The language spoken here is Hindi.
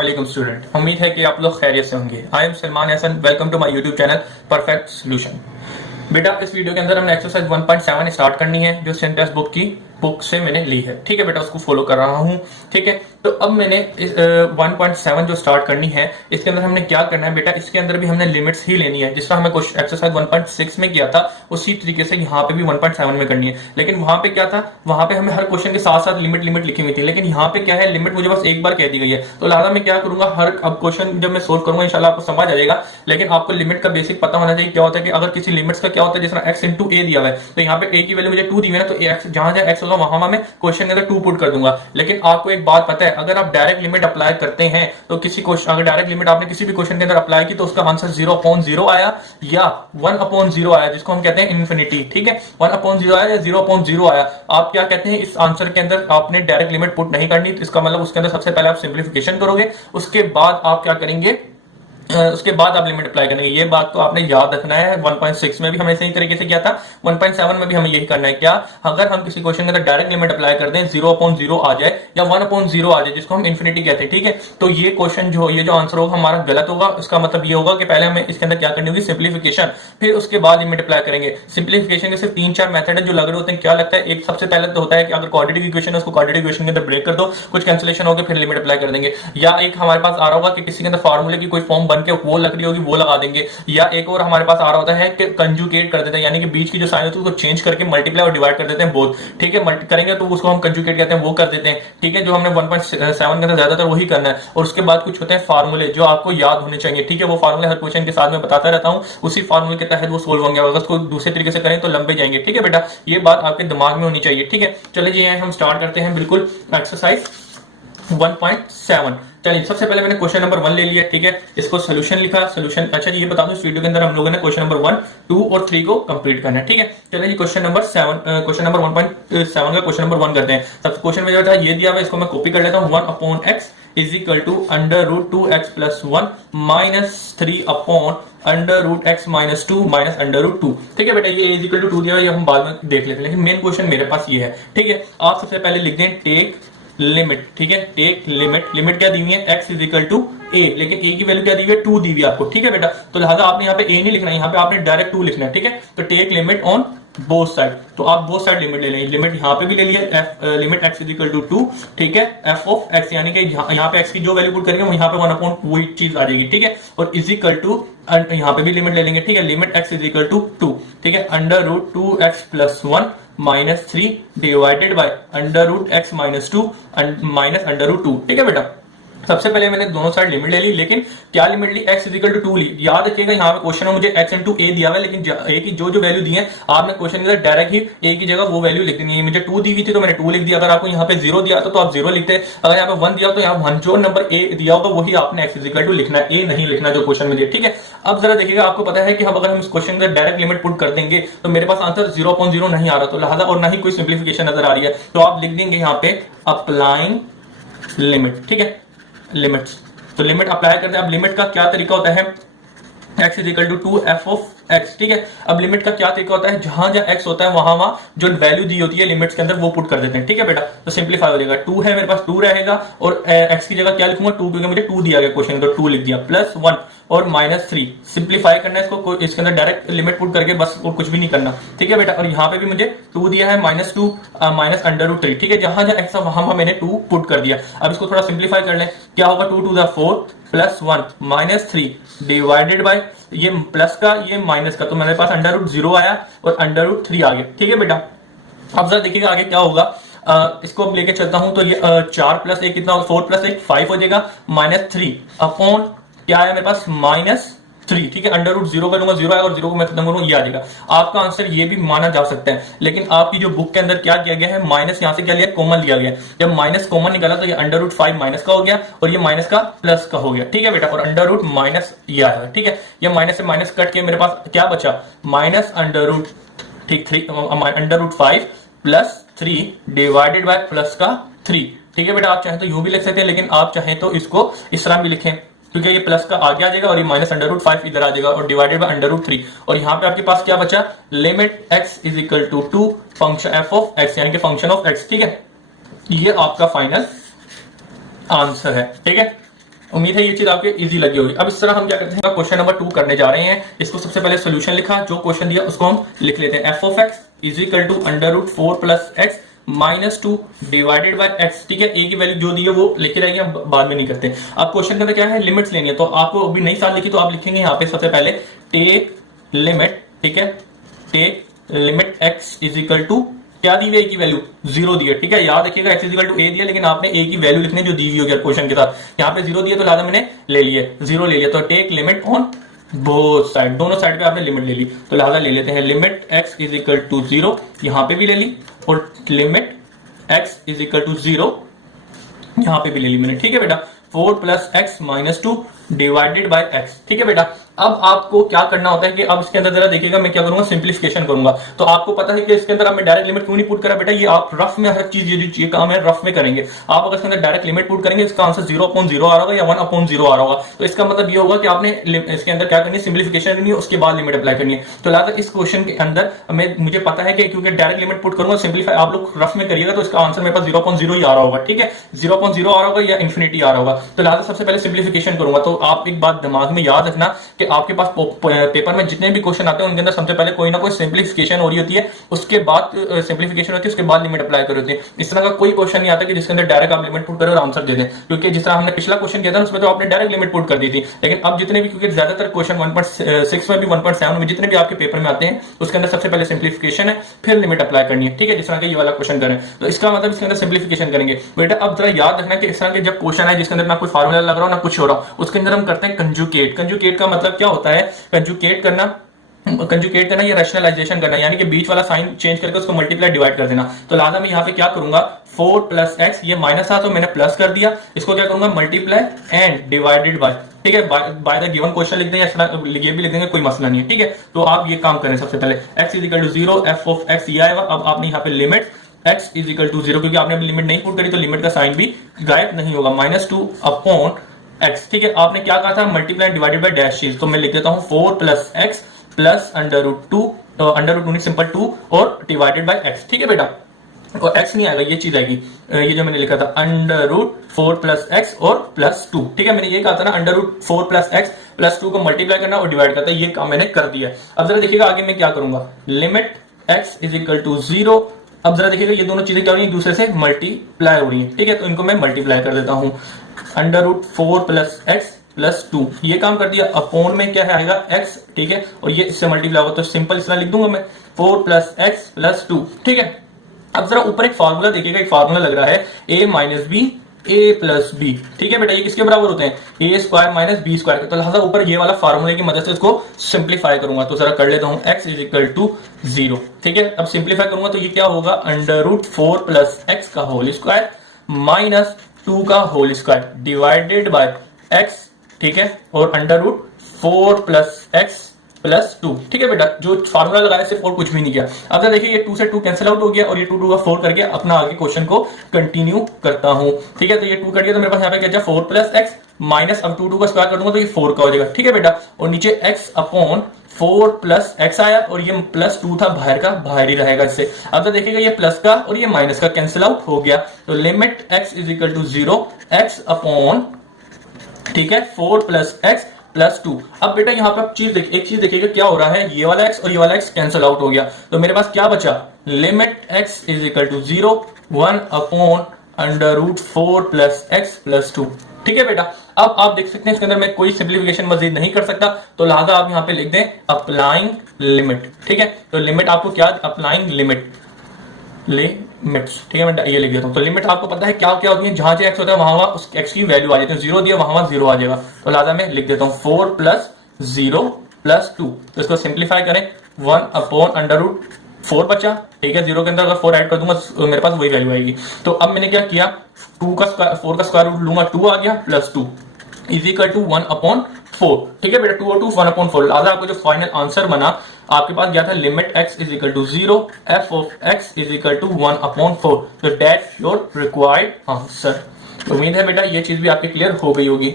वालेकुम स्टूडेंट, उम्मीद है कि आप लोग खैरियत से होंगे। I am Salman Hasan, welcome to my YouTube channel perfect solution. बेटा इस वीडियो के अंदर हमने एक्सरसाइज 1.7 स्टार्ट करनी है जो सेंटेंस बुक की बुक से मैंने ली है। ठीक है बेटा, उसको फॉलो कर रहा हूँ। ठीक है, तो अब मैंने इस 1.7 जो स्टार्ट करनी है इसके अंदर हमने क्या करना है बेटा, इसके अंदर भी हमने लिमिट्स ही लेनी है। जिस तरह हमें एक्सरसाइज 1.6 में किया था उसी तरीके से यहाँ पे भी 1.7 में करनी है। लेकिन वहां पे क्या था, वहां पे हमें हर क्वेश्चन के साथ साथ लिमिट लिमिट लिखी हुई थी, लेकिन यहाँ पे क्या है, लिमिट मुझे बस एक बार कह दी गई है। तो लिहाजा मैं क्या करूंगा, हर अब क्वेश्चन जब मैं सोल्व करूंगा इंशाल्लाह आपको समझ आ जाएगा। लेकिन आपको लिमिट का बेसिक पता होना चाहिए क्या होता है कि अगर किसी लिमिट्स का क्या होता है, जिस तरह x इंटू ए दिया हुआ है तो यहाँ पे a की वैल्यू मुझे 2 दी हुई है ना, तो x जहां जहां x होगा वहां मैं क्वेश्चन के अंदर 2 पुट कर दूंगा। लेकिन आपको एक बात पता है, अगर आप डायरेक्ट लिमिट अप्लाई करते हैं तो किसी क्वेश्चन, अगर डायरेक्ट लिमिट आपने किसी भी क्वेश्चन के अंदर अप्लाई की तो उसका आंसर 0/0 आया या 1/0 आया, जिसको हम कहते हैं इन्फिनिटी। ठीक है, 1/0 आया या 0/0 आया, आप क्या कहते हैं, इस आंसर के अंदर आपने डायरेक्ट लिमिट पुट नहीं करनी। तो इसका मतलब उसके अंदर सबसे पहले आप सिंप्लीफिकेशन करोगे, उसके बाद आप क्या करेंगे, उसके बाद आप लिमिट अप्लाई करेंगे। ये बात तो आपने याद रखना है। 1.6 में भी हमने इसी तरीके से किया था, 1.7 में भी हमें यही करना है। क्या, अगर हम किसी क्वेश्चन के अंदर डायरेक्ट लिमिट अप्लाई कर दें 0/0 आ जाए या 1/0 आ जाए, जिसको हम इन्फिनिटी कहते हैं, ठीक है, तो ये क्वेश्चन जो, ये जो आंसर होगा हमारा गलत होगा। इसका मतलब ये होगा कि पहले हमें इसके अंदर क्या करनी होगी, सिंप्लीफिकेशन, फिर उसके बाद लिमिट अप्लाई करेंगे। सिंप्लीफिकेशन के सिर्फ 3-4 मेथड है जो लग रहे होते हैं। क्या लगता है, एक सबसे पहले तो होता है कि अगर क्वाड्रेटिक इक्वेशन है उसको क्वाड्रेटिक इक्वेशन के अंदर ब्रेक कर दो, कुछ कैंसिलेशन होगा, फिर लिमिट अप्लाई कर देंगे। या एक हमारे पास आ रहा होगा कि किसी के अंदर फार्मूले की कोई फॉर्म बन के वो लग रही होगी, वो लगा देंगे। या एक और हमारे पास आ रहा होता है कि कंजुगेट कर देते हैं, यानी कि बीच की जो साइन होती है उसको चेंज करके मल्टीप्लाई और डिवाइड कर देते हैं बोथ। ठीक है, करेंगे तो उसको हम कंजुगेट कहते हैं, वो कर देते हैं। ठीक है, जो हमने 1.7 के अंदर ज्यादातर वही करना है। और उसके बाद कुछ होते हैं फार्मूले जो आपको याद होने चाहिए। ठीक है, वो फार्मूले हर क्वेश्चन के साथ में बताता रहता हूं, उसी फार्मूले के तहत वो सोल्व होंगे। अगर उसको दूसरे तरीके से करें तो लंबे जाएंगे। ठीक है बेटा, ये बात आपके दिमाग में होनी चाहिए। ठीक है, चलिए जी हम स्टार्ट करते हैं बिल्कुल एक्सरसाइज 1.7। चलिए, सबसे पहले मैंने क्वेश्चन नंबर 1 ले लिया। ठीक है, इसको सोल्यूशन लिखा, सोल्यूशन। अच्छा ये बता दूं, इस वीडियो के अंदर हम लोगों ने क्वेश्चन नंबर 1, 2 और 3 को कंप्लीट करना है। ठीक है, चलिए जी क्वेश्चन नंबर 1.7 का क्वेश्चन नंबर 1 करते हैं। सब क्वेश्चन में जो था ये दिया हुआ है, इसको मैं कॉपी कर लेता हूं। 1/x is equal to √2x + 1 - 3/√x - 2 - √2। ठीक है बेटा, ये इज इक्वल टू 2 दिया है, ये हम बाद में देख लेते हैं, लेकिन मेन क्वेश्चन मेरे पास ये है। ठीक है, आप सबसे पहले लिख दें टेक लिमिट। ठीक है, टेक लिमिट, लिमिट क्या दी हुई है, x is equal to a, लेकिन a की वैल्यू क्या दी हुई है, 2 दी हुई है आपको। ठीक है बेटा, तो लिहाजा आपने यहाँ पे a नहीं लिखना है, यहाँ पे आपने डायरेक्ट 2 लिखना है। ठीक है, तो take limit on both side, तो आप बोथ साइड लिमिट ले लेंगे। लिमिट यहाँ पे भी ले लिया, limit x is equal to 2। ठीक है, f ऑफ x, यानी कि यहाँ पे x की जो वैल्यू पुट करेंगे वो यहाँ पे 1/ वही चीज आ जाएगी। ठीक है, और इज इक्वल टू, यहाँ पे भी लिमिट ले लेंगे। ठीक है, limit x is equal to 2। ठीक है, √2x + 1 - 3 डिवाइडेड बाय √x - 2 -√2। ठीक है बेटा, सबसे पहले मैंने दोनों साइड लिमिट ले ली, लेकिन क्या लिमिट ली, x इज इक्वल टू 2 ली। याद रखिएगा यहाँ पे क्वेश्चन में मुझे x इंटू a दिया हुआ है, लेकिन a की जो जो वैल्यू दी है आपने क्वेश्चन के अंदर डायरेक्ट ही a की जगह वो वैल्यू लिख देनी है। मुझे 2 दी हुई थी तो मैंने 2 लिख दिया। अगर आपको यहाँ पे 0 दिया तो आप 0 लिखते, अगर यहाँ पे 1 दिया तो यहाँ 1 जो नंबर a दिया होगा वही आपने x इज इक्वल टू लिखना है, a नहीं लिखना जो क्वेश्चन में दिया। ठीक है, अब जरा देखिएगा, आपको पता है कि हम अगर हम इस क्वेश्चन के डायरेक्ट लिमिट पुट कर देंगे तो मेरे पास आंसर 0/0 नहीं आ रहा, तो लिहाजा और ना ही कोई सिंप्लीफिकेशन नजर आ रही है, तो आप लिख देंगे यहाँ पे अप्लाइंग लिमिट। ठीक है, लिमिट्स, तो लिमिट अप्लाई करते हैं। अब लिमिट का क्या तरीका होता है, x is equal to 2f of x। ठीक है, अब लिमिट का क्या तरीका होता है, जहां जहां x होता है वहां वहां जो वैल्यू दी होती है लिमिट्स के अंदर वो पुट कर देते हैं। ठीक है बेटा, तो सिंप्लीफाई हो जाएगा। 2 है मेरे पास, 2 रहेगा, और x की जगह क्या लिखूंगा, 2, क्योंकि मुझे 2 दिया गया क्वेश्चन, तो 2 लिख दिया, +1 और -3। सिंप्लीफाई करना है इसको, इसके अंदर डायरेक्ट लिमिट पुट करके बस, और कुछ भी नहीं करना। ठीक है बेटा, और यहाँ पे भी मुझे 2 दिया है, -2 -√3। ठीक है, जहां जहां x वहां मैंने 2 पुट कर दिया। अब इसको थोड़ा सिंप्लीफाई कर लें, क्या होगा, 2 × 4 +1 -3 डिवाइडेड बाय ये प्लस का ये माइनस का, तो मेरे पास √0 आया और √3 आ गया। ठीक है बेटा, अब जरा देखिएगा आगे क्या होगा। इसको अब लेके चलता हूं, तो ये 4 + 1 कितना होगा, 4 + 1 5 हो जाएगा, -3 अपॉन क्या है मेरे पास, -3। ठीक है, √0 करूंगा 0 आएगा और 0 को मैं खत्म करूंगा, ये आ जाएगा। आपका आंसर ये भी माना जा सकता है, लेकिन आपकी जो बुक के अंदर क्या किया गया है, माइनस यहाँ से क्या लिया, कॉमन लिया गया। जब माइनस कॉमन निकाला तो ये √5 माइनस का हो गया और ये माइनस का प्लस का हो गया। ठीक है बेटा, और अंडर माइनस ये आया। ठीक है, ये माइनस से माइनस कट के मेरे पास क्या बचा, -√, ठीक, √5 + 3 डिवाइडेड बाय प्लस का 3। ठीक है बेटा, आप चाहे तो यूं भी लिख सकते हैं, लेकिन आप चाहे तो इसको इस तरह भी लिखें, क्योंकि ये प्लस का आगे आ जाएगा और ये -√5 इधर आ जाएगा और डिवाइडेड बाय √3। और यहाँ पे आपके पास क्या बचा, limit x is equal to 2 function f of x, यानी कि फंक्शन ऑफ x। ठीक है, ये आपका फाइनल आंसर है। ठीक है, उम्मीद है ये चीज आपके इजी लगी होगी। अब इस तरह हम क्या करते हैं, क्वेश्चन नंबर 2 करने जा रहे हैं। इसको सबसे पहले सोल्यूशन लिखा, जो क्वेश्चन दिया उसको हम लिख लेते हैं। F of x is equal to under root 4 plus x minus 2 divided by x. ठीक है, ए की वैल्यू जो दी है वो लिखी रहेगी, हम बाद में नहीं करते। अब क्वेश्चन के अंदर क्या है, लिमिट्स लेनी है। तो आपको अभी नई साल लिखी तो आप लिखेंगे यहाँ पे सबसे पहले टेक लिमिट, ठीक है, take limit x is equal to क्या दी हुई है, ए की वैल्यू 0 दी है। ठीक है, याद रखिएगा एक्स इज इक्वल टू ए दिया, लेकिन आपने ए की वैल्यू लिखनी जो दी हुई होगी क्वेश्चन के साथ। यहाँ पे 0 दिया तो लिहाजा मैंने ले लिए 0 ले लिया। तो take limit on both side, दोनों साइड पे आपने लिमिट ले ली, तो लिहाजा ले लेते हैं limit x is equal to 0, यहां पे भी ले ली, और limit x is equal to 0 यहां पे भी ले ली मैंने। ठीक है बेटा, 4 plus x minus 2 divided by x. ठीक है बेटा, अब आपको क्या करना होता है कि अब इसके अंदर जरा देखिएगा, मैं क्या करूंगा, सिंप्लीफिकेशन करूंगा। तो आपको पता है कि इसके अंदर मैं डायरेक्ट लिमिट क्यों नहीं पुट करा बेटा, ये आप रफ में हर चीज ये काम है रफ में करेंगे। आप अगर इसके अंदर डायरेक्ट लिमिट पुट करेंगे, इसका आंसर 0/0 आ रहा होगा या 1/0 आ रहा होगा। तो इसका मतलब ये होगा कि आपने इसके अंदर क्या करनी है, सिंप्लीफिकेशन करनी है, उसके बाद लिमिट अप्लाई करनी है। तो लिहाजा इस क्वेश्चन के अंदर मुझे पता है कि क्योंकि डायरेक्ट लिमिट पुट करूंगा, सिंप्लीफाई आप लोग रफ में करिएगा, तो इसका आंसर मेरे पास 0/0 ही आ रहा होगा। ठीक है, 0/0 आ रहा होगा या इन्फिनिटी आ रहा होगा। तो लिहाजा सबसे पहले सिंप्लीफिकेशन करूंगा। तो आप एक बात दिमाग में याद रखना कि आपके पास पेपर में जितने भी क्वेश्चन आते हैं उनके अंदर सबसे पहले कोई ना कोई सिंप्लीफिकेशन हो रही होती है, उसके बाद सिंप्लीफिकेशन होती है, उसके बाद लिमिट अप्लाई कर होती है। इस तरह का कोई क्वेश्चन नहीं आता कि जिसके अंदर डायरेक्ट आप लिमिट पुट करें और आंसर दे दें, क्योंकि जिस तरह हमने पिछला क्वेश्चन किया था उसमें तो आपने डायरेक्ट लिमिट पुट कर दी थी। लेकिन अब जितने भी, क्योंकि ज्यादातर क्वेश्चन 1.6 में भी 1.7 में जितने भी आपके पेपर में आते हैं उसके अंदर सबसे पहले सिंप्लीफिकेशन है, फिर लिमिट अप्लाई करनी है। ठीक है, जिस तरह का ये वाला क्वेश्चन करें तो इसका मतलब इसके अंदर सिंप्लीफिकेशन करेंगे। बेटा अब जरा याद रखना कि इस तरह के जब क्वेश्चन है जिसके अंदर ना कोई फार्मूला लग रहा हो ना कुछ हो रहा हो, उसके अंदर हम करते हैं कंजुगेट। कंजुगेट का मतलब क्या होता है, कंजुगेट करना या रैशनलाइजेशन करना, यानी कि बीच वाला साइन चेंज करके उसको मल्टीप्लाई डिवाइड कर देना। तो लिहाजा मैं यहाँ पे क्या करूंगा, 4 प्लस एक्स, ये माइनस था तो मैंने प्लस कर दिया, इसको क्या करूंगा, मल्टीप्लाई एंड डिवाइडेड बाय। ठीक है, बाय द गिवन क्वेश्चन लिख दें या ये भी लिख देंगे, कोई मसला नहीं है। ठीक है, तो आप ये काम करें। सबसे पहले x is equal to 0, f of x ये आएगा। अब आपने यहाँ पे limit x is equal to 0, क्योंकि आपने अभी लिमिट नहीं पुट करी तो लिमिट का साइन भी गायब नहीं होगा, -2 अपॉन x। ठीक है, आपने क्या कहा था, मल्टीप्लाई डिवाइडेड बाय डैश चीज, तो मैं लिख देता हूं 4 plus x plus under root 2 नहीं सिंपल 2 और डिवाइडेड बाय एक्स। ठीक है बेटा, और x नहीं आएगा, ये चीज आएगी, ये जो मैंने लिखा था अंडर रूट 4 प्लस एक्स और प्लस 2। ठीक है, मैंने ये कहा था ना under root 4 plus x plus 2 को मल्टीप्लाई करना और डिवाइड करता है, ये काम मैंने कर दिया। अब जरा देखिएगा आगे मैं क्या करूंगा, limit x is equal to 0। अब जरा देखिएगा ये दोनों चीजें क्या हो रही है, एक दूसरे से मल्टीप्लाई हो रही है। ठीक है, तो इनको मैं मल्टीप्लाई कर देता हूं, under root 4 plus x plus 2, ये काम कर दिया। अपॉन में क्या है आएगा x। ठीक है, और ये इससे मल्टीप्लाई होगा तो सिंपल इस तरह लिख दूंगा मैं 4 प्लस एक्स प्लस 2। ठीक है, अब जरा ऊपर एक फार्मूला देखिएगा, एक फार्मूला लग रहा है a minus B A plus B. ठीक है बेटा, ये किसके बराबर होते हैं, A square minus B square. तो लिहाजा ऊपर ये वाला फार्मूले की मदद से इसको सिंप्लीफाई करूंगा। तो जरा कर लेता हूं x इज इक्वल टू 0। ठीक है, अब सिंप्लीफाई करूंगा तो ये क्या होगा, अंडर रूट 4 प्लस एक्स का होल स्क्वायर माइनस 2 का whole square divided by x। ठीक है, और under root 4 plus x plus 2। ठीक है बेटा, जो फार्मूला लगाया सिर्फ और कुछ भी नहीं किया। अब देखिए ये 2 से 2 कैंसिल आउट हो गया और ये 2 का 4 करके अपना आगे क्वेश्चन को कंटिन्यू करता हूं। ठीक है, तो ये 2 कर दिया तो मेरे पास यहाँ पे क्या 4 प्लस एक्स माइनस, अब 2 का स्क्वायर कर दूंगा तो ये 4 का हो जाएगा। ठीक है बेटा, और नीचे x अपॉन 4 प्लस एक्स आया और ये प्लस 2 था बाहर का, बाहर ही रहेगा इससे। अब तो देखिएगा ये प्लस का और ये माइनस का कैंसिल आउट हो गया, तो limit x is equal to 0, x upon, ठीक है, 4 प्लस एक्स प्लस 2। अब बेटा यहाँ पे एक चीज देखिएगा क्या हो रहा है, ये वाला x और ये वाला x कैंसिल आउट हो गया, तो मेरे पास क्या बचा, limit x is equal to 0, 1 upon under root 4 plus x plus 2। ठीक है बेटा, अब आप देख सकते हैं इसके अंदर मैं कोई सिंप्लीफिकेशन मजीद नहीं कर सकता, तो लिहाजा आप यहाँ पे लिख दें अप्लाइंग लिमिट। ठीक है, तो लिमिट आपको क्या, अप्लाइंग लिमिट्स। ठीक है, मैं ये लिख देता हूं। तो लिमिट आपको पता है क्या क्या होती है, जहां x होता है वहां उस x की वैल्यू आ जाती है, 0 दिया वहां 0 आ जाएगा। तो लिहाजा मैं लिख देता हूं 4 प्लस 0 प्लस 2। तो इसको सिंप्लीफाई करें, 1 अपॉन अंडर रूट 4 बचा। ठीक है, 0 के अंदर अगर 4 ऐड कर दूंगा तो मेरे पास वही वैल्यू आएगी। तो अब मैंने क्या किया, 4 का स्क्वायर रूट लूंगा, 2 आ गया, plus 2 is equal to 1 upon 4। ठीक है बेटा, 2 और 2 1 अपॉन 4। लिहाजा आपको जो फाइनल आंसर बना आपके पास गया था limit x is equal to 0, f of x is equal to 1 upon 4। तो दैट योर रिक्वायर्ड आंसर। उम्मीद है बेटा ये चीज भी आपकी क्लियर हो गई होगी।